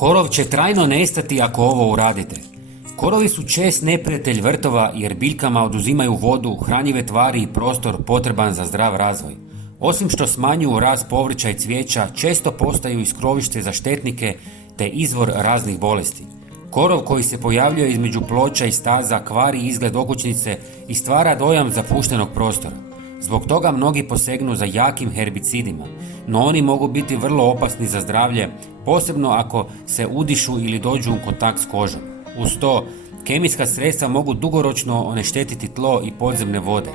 Korov će trajno nestati ako ovo uradite. Korovi su čest neprijatelj vrtova jer biljkama oduzimaju vodu, hranjive tvari i prostor potreban za zdrav razvoj. Osim što smanjuju rast povrća i cvijeća, često postaju i skrovište za štetnike te izvor raznih bolesti. Korov koji se pojavljuje između ploča i staza kvari izgled okućnice i stvara dojam zapuštenog prostora. Zbog toga mnogi posegnu za jakim herbicidima, no oni mogu biti vrlo opasni za zdravlje, posebno ako se udišu ili dođu u kontakt s kožom. Uz to, kemijska sredstva mogu dugoročno oneštetiti tlo i podzemne vode.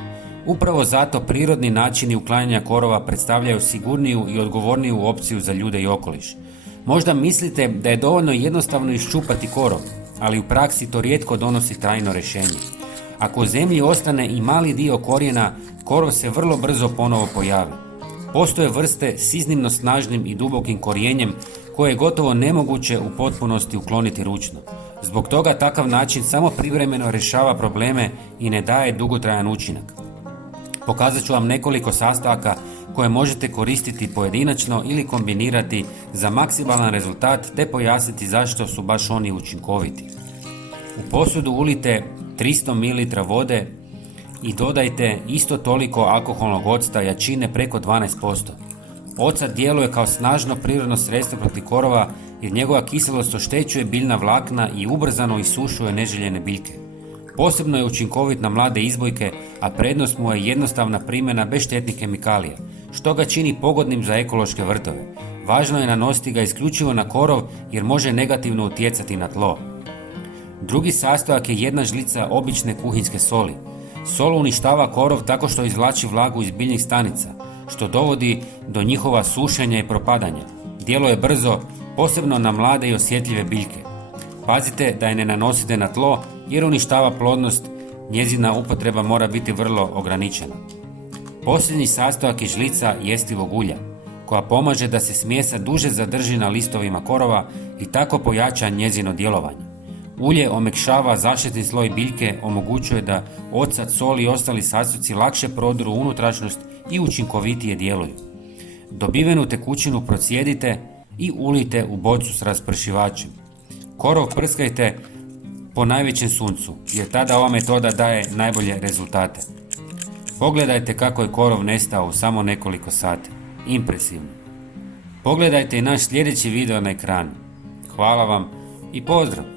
Upravo zato prirodni načini uklanjanja korova predstavljaju sigurniju i odgovorniju opciju za ljude i okoliš. Možda mislite da je dovoljno jednostavno iščupati korov, ali u praksi to rijetko donosi trajno rješenje. Ako u zemlji ostane i mali dio korijena, korov se vrlo brzo ponovo pojavi. Postoje vrste s iznimno snažnim i dubokim korijenjem koje je gotovo nemoguće u potpunosti ukloniti ručno. Zbog toga takav način samo privremeno rješava probleme i ne daje dugotrajan učinak. Pokazat ću vam nekoliko sastojaka koje možete koristiti pojedinačno ili kombinirati za maksimalan rezultat te pojasniti zašto su baš oni učinkoviti. U posudu ulite 300 ml vode i dodajte isto toliko alkoholnog octa jačine preko 12%. Ocat djeluje kao snažno prirodno sredstvo protiv korova jer njegova kiselost oštećuje biljna vlakna i ubrzano isušuje neželjene biljke. Posebno je učinkovit na mlade izbojke, a prednost mu je jednostavna primjena bez štetnih kemikalija, što ga čini pogodnim za ekološke vrtove. Važno je nanositi ga isključivo na korov jer može negativno utjecati na tlo. Drugi sastojak je 1 žlica obične kuhinjske soli. Sol uništava korov tako što izvlači vlagu iz biljnih stanica, što dovodi do njihova sušenja i propadanja. Djeluje brzo, posebno na mlade i osjetljive biljke. Pazite da je ne nanosite na tlo jer uništava plodnost, njezina upotreba mora biti vrlo ograničena. Posljednji sastojak je žlica jestivog ulja, koja pomaže da se smjesa duže zadrži na listovima korova i tako pojača njezino djelovanje. Ulje omekšava zaštitni sloj biljke, omogućuje da ocat, sol i ostali sastojci lakše prodru u unutrašnjost i učinkovitije djeluju. Dobivenu tekućinu procijedite i ulijte u bocu s raspršivačem. Korov prskajte po najvećem suncu, jer tada ova metoda daje najbolje rezultate. Pogledajte kako je korov nestao u samo nekoliko sati. Impresivno. Pogledajte i naš sljedeći video na ekranu. Hvala vam i pozdrav!